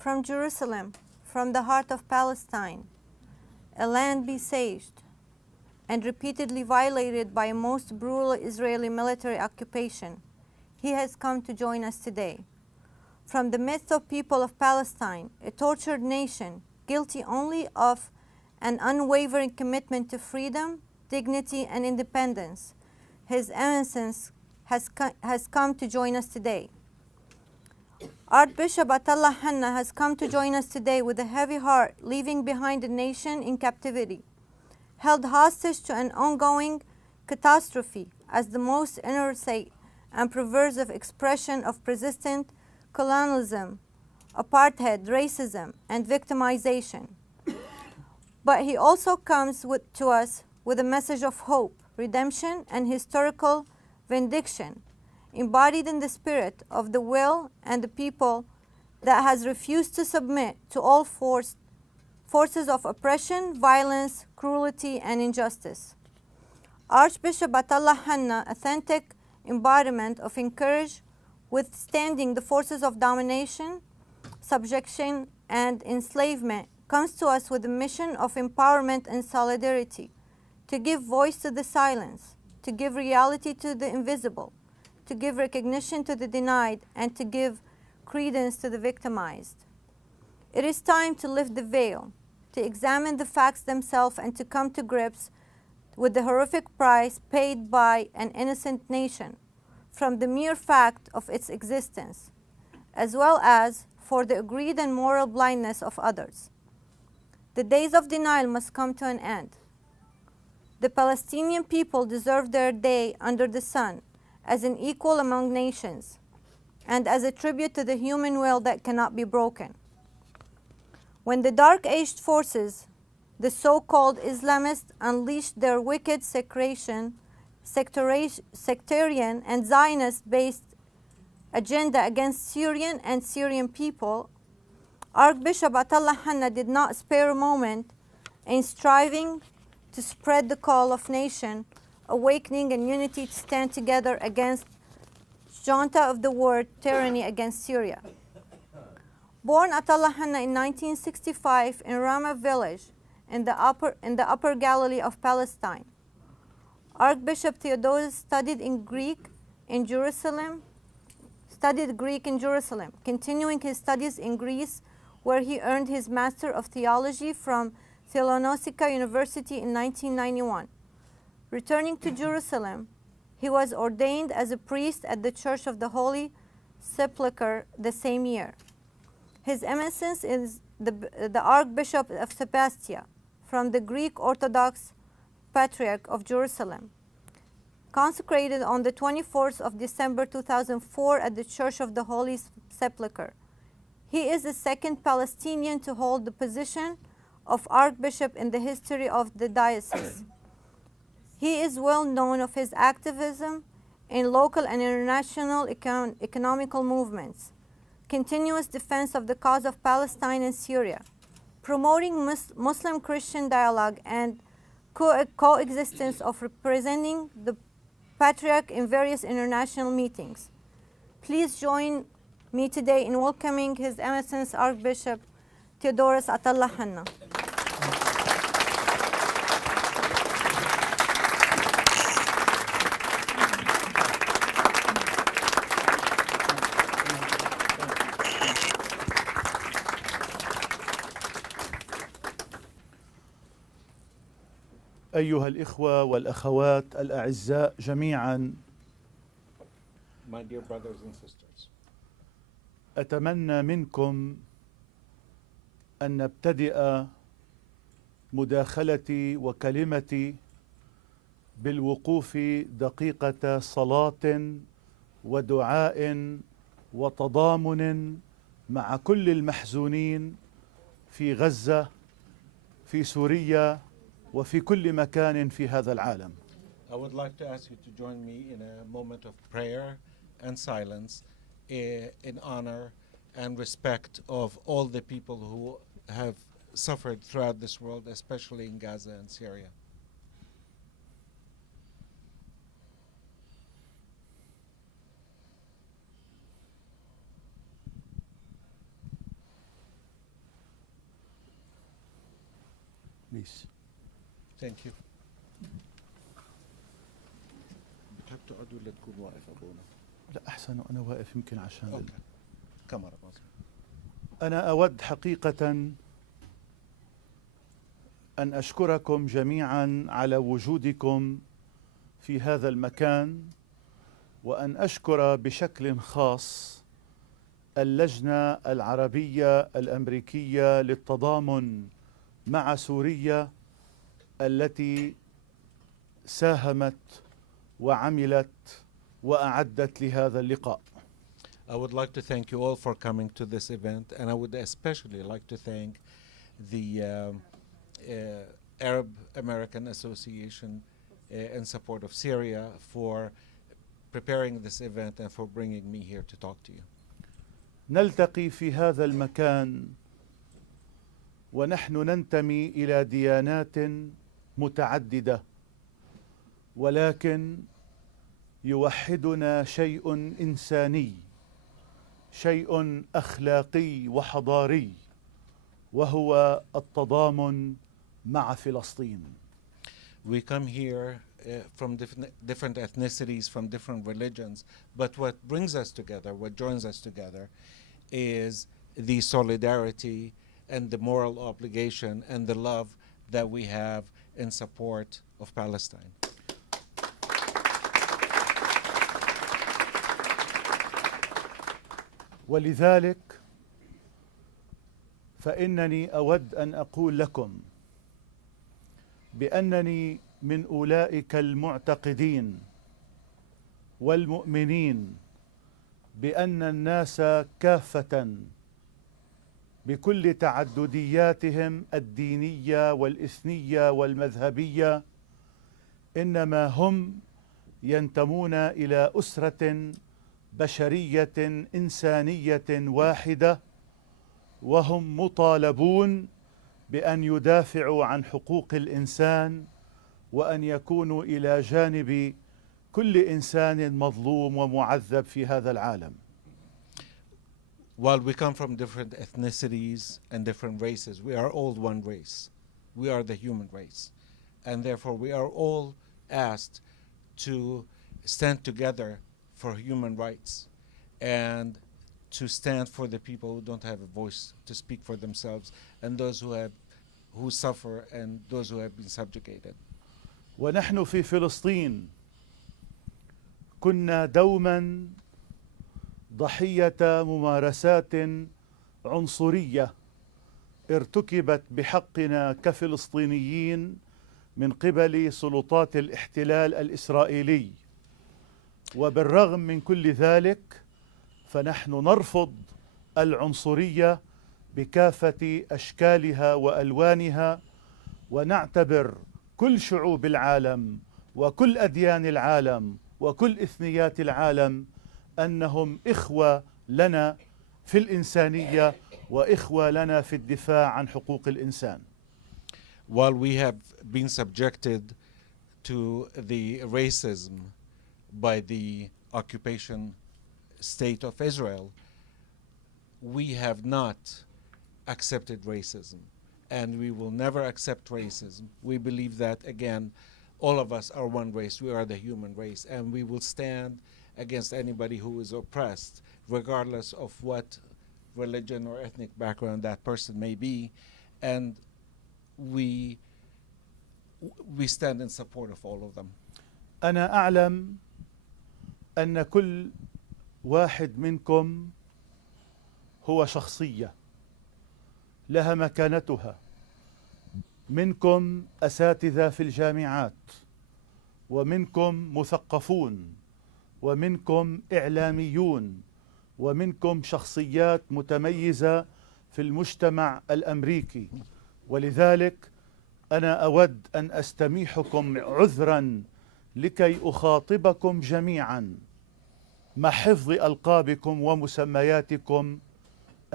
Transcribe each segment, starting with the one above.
From Jerusalem, from the heart of Palestine, a land besieged and repeatedly violated by a most brutal Israeli military occupation, he has come to join us today. From the midst of people of Palestine, a tortured nation, guilty only of an unwavering commitment to freedom, dignity, and independence, His Eminence has come to join us today. Archbishop Atallah Hanna has come to join us today with a heavy heart, leaving behind a nation in captivity, held hostage to an ongoing catastrophe as the most innocent and perversive expression of persistent colonialism, apartheid, racism, and victimization. But he also comes to us with a message of hope, redemption, and historical vindication, embodied in the spirit of the will and the people that has refused to submit to all forces of oppression, violence, cruelty, and injustice. Archbishop Atallah Hanna, authentic embodiment of courage, withstanding the forces of domination, subjection, and enslavement, comes to us with a mission of empowerment and solidarity, to give voice to the silence, to give reality to the invisible, to give recognition to the denied, and to give credence to the victimized. It is time to lift the veil, to examine the facts themselves, and to come to grips with the horrific price paid by an innocent nation from the mere fact of its existence, as well as for the greed and moral blindness of others. The days of denial must come to an end. The Palestinian people deserve their day under the sun as an equal among nations and as a tribute to the human will that cannot be broken. When the Dark Age forces, the so-called Islamists, unleashed their wicked sectarian and Zionist-based agenda against Syrian and Syrian people, Archbishop Atallah Hanna did not spare a moment in striving to spread the call of nation, awakening and unity to stand together against junta of the world tyranny against Syria. Born Atallah Hanna in 1965 in Ramah village in the upper Galilee of Palestine, Archbishop Theodosius studied Greek in Jerusalem, continuing his studies in Greece, where he earned his Master of Theology from Theolonica University in 1991. Returning to Jerusalem, he was ordained as a priest at the Church of the Holy Sepulchre the same year. His Eminence is the Archbishop of Sebastia, from the Greek Orthodox Patriarch of Jerusalem, consecrated on the 24th of December 2004 at the Church of the Holy Sepulchre. He is the second Palestinian to hold the position of Archbishop in the history of the diocese. He is well known of his activism in local and international economical movements, continuous defense of the cause of Palestine and Syria, promoting Muslim-Christian dialogue and coexistence of representing the Patriarch in various international meetings. Please join me today in welcoming His Eminence Archbishop Theodosius Atallah Hanna. أيها الإخوة والأخوات الأعزاء جميعا، My dear brothers and sisters, أتمنى منكم أن نبتدئ مداخلتي وكلمتي بالوقوف دقيقة صلاة ودعاء وتضامن مع كل المحزونين في غزة، في سوريا، وفي كل مكان في هذا العالم. I would like to ask you to join me in a moment of prayer and silence in honor and respect of all the people who have suffered throughout this world, especially in Gaza and Syria. Please. Thank you. بتحب تقعد ولا تكون واقف أبونا؟ لا أحسن وأنا واقف يمكن عشان أوكي. كاميرا بس. أنا أود حقيقة أن أشكركم جميعا على وجودكم في هذا المكان، وأن أشكر بشكل خاص اللجنة العربية الأمريكية للتضامن مع سوريا التي ساهمت وعملت وأعدت لهذا اللقاء. I would like to thank you all for coming to this event, and I would especially like to thank the Arab American Association in support of Syria for preparing this event and for bringing me here to talk to you. نلتقي في هذا المكان ونحن ننتمي إلى ديانات متعددة، ولكن يوحدنا شيء إنساني، شيء أخلاقي وحضاري، وهو التضامن مع فلسطين. We come here from different ethnicities, from different religions, but what brings us together, what joins us together, is the solidarity and the moral obligation and the love that we have in support of Palestine. ولذلك فإنني أود أن أقول لكم بأنني من أولئك المعتقدين والمؤمنين بأن الناس كافة بكل تعددياتهم الدينية والإثنية والمذهبية إنما هم ينتمون إلى أسرة بشرية إنسانية واحدة، وهم مطالبون بأن يدافعوا عن حقوق الإنسان وأن يكونوا إلى جانب كل إنسان مظلوم ومعذب في هذا العالم. While we come from different ethnicities and different races, we are all one race. We are the human race. And therefore we are all asked to stand together for human rights and to stand for the people who don't have a voice to speak for themselves, and those who suffer and those who have been subjugated. ونحن في فلسطين كنا دوما ضحية ممارسات عنصرية ارتكبت بحقنا كفلسطينيين من قبل سلطات الاحتلال الإسرائيلي، وبالرغم من كل ذلك فنحن نرفض العنصرية بكافة أشكالها وألوانها، ونعتبر كل شعوب العالم وكل أديان العالم وكل إثنيات العالم أنهم إخوة لنا في الإنسانية وإخوة لنا في الدفاع عن حقوق الإنسان. While we have been subjected to the racism by the occupation state of Israel, we have not accepted racism, and we will never accept racism. We believe that, again, all of us are one race. We are the human race, and we will stand against anybody who is oppressed, regardless of what religion or ethnic background that person may be, and we stand in support of all of them. أنا أعلم أن كل واحد منكم هو شخصية لها مكانتها. منكم أساتذة في الجامعات، ومنكم مثقفون، ومنكم إعلاميون، ومنكم شخصيات متميزة في المجتمع الأمريكي. ولذلك أنا أود أن أستميحكم عذرا لكي أخاطبكم جميعا مع حفظ ألقابكم ومسمياتكم،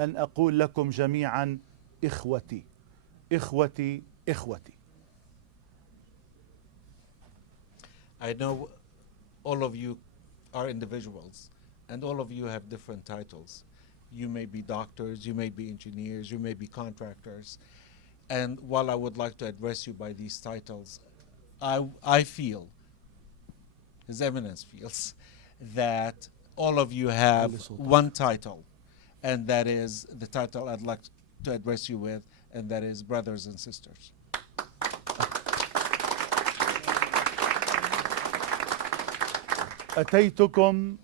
أن أقول لكم جميعا إخوتي إخوتي إخوتي. I know all of you are individuals, and all of you have different titles. You may be doctors, you may be engineers, you may be contractors. And while I would like to address you by these titles, I feel, His Eminence feels, that all of you have one title, and that is the title I'd like to address you with, and that is brothers and sisters. أتيتكم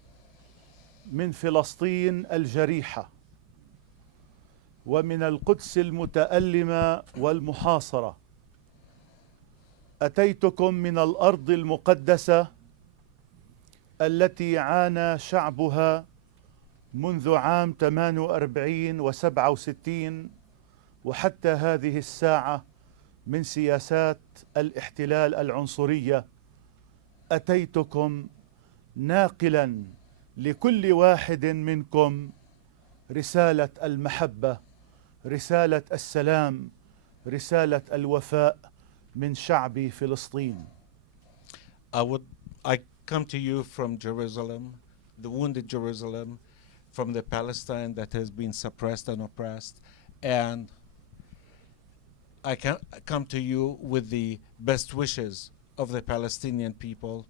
من فلسطين الجريحة ومن القدس المتألمة والمحاصرة. أتيتكم من الأرض المقدسة التي عانى شعبها منذ عام 48 و67 وحتى هذه الساعة من سياسات الاحتلال العنصرية. أتيتكم ناقلا لكل واحد منكم رسالة المحبة، رسالة السلام، رسالة الوفاء من شعب فلسطين. I come to you from Jerusalem, the wounded Jerusalem, from the Palestine that has been suppressed and oppressed, and I come to you with the best wishes of the Palestinian people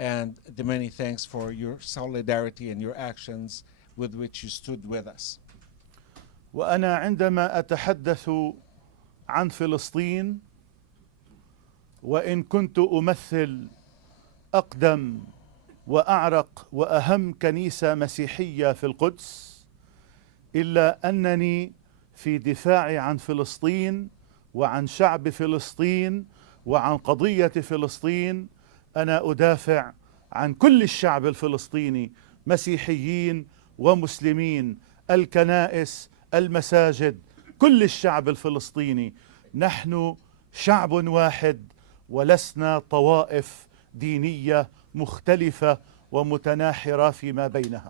and the many thanks for your solidarity and your actions with which you stood with us. وأنا عندما أتحدث عن فلسطين، وإن كنت أمثل أقدم وأعرق وأهم كنيسة مسيحية في القدس، إلا أنني في دفاعي عن فلسطين وعن شعب فلسطين وعن قضية فلسطين أنا أدافع عن كل الشعب الفلسطيني، مسيحيين ومسلمين، الكنائس، المساجد، كل الشعب الفلسطيني. نحن شعب واحد ولسنا طوائف دينية مختلفة ومتناحرة فيما بينها.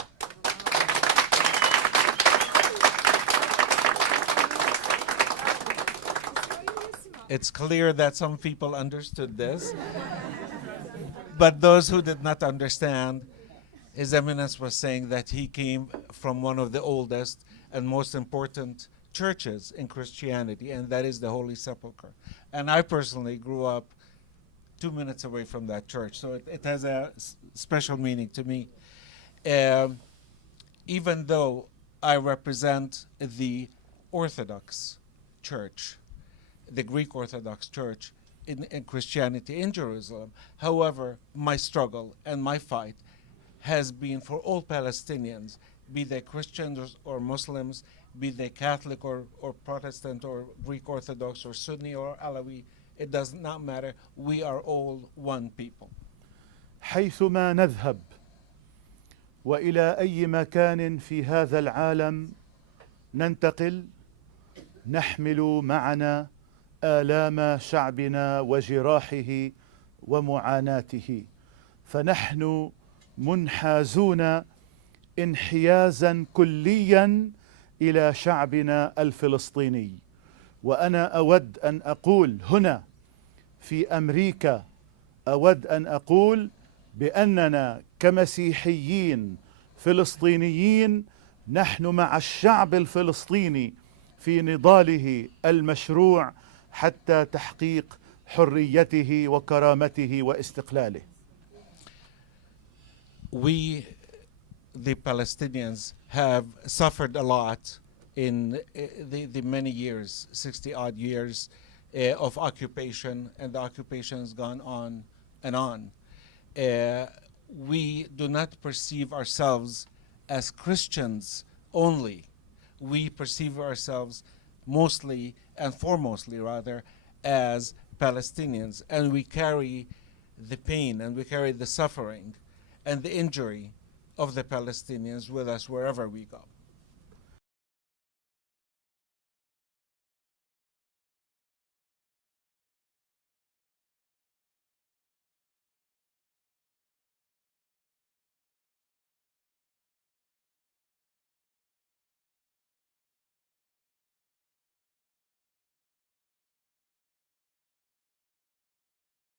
It's clear that some people understood this, but those who did not understand, His Eminence was saying that he came from one of the oldest and most important churches in Christianity, and that is the Holy Sepulchre. And I personally grew up 2 minutes away from that church, so it has a special meaning to me. Even though I represent the Orthodox Church, the Greek Orthodox Church in Christianity in Jerusalem, however, my struggle and my fight has been for all Palestinians, be they Christians or Muslims, be they Catholic or Protestant or Greek Orthodox or Sunni or Alawi. It does not matter. We are all one people. حيثما نذهب وإلى أي مكان في هذا العالم ننتقل، نحمل معنا آلام شعبنا وجراحه ومعاناته، فنحن منحازون انحيازا كليا إلى شعبنا الفلسطيني. وأنا أود أن أقول هنا في أمريكا، أود أن أقول بأننا كمسيحيين فلسطينيين نحن مع الشعب الفلسطيني في نضاله المشروع حتى تحقيق حريته وكرامته واستقلاله. We, the Palestinians, have suffered a lot in the many years, 60-odd years of occupation, and the occupation has gone on and on. We do not perceive ourselves as Christians only. We perceive ourselves mostly and foremostly rather as Palestinians, and we carry the pain and we carry the suffering and the injury of the Palestinians with us wherever we go.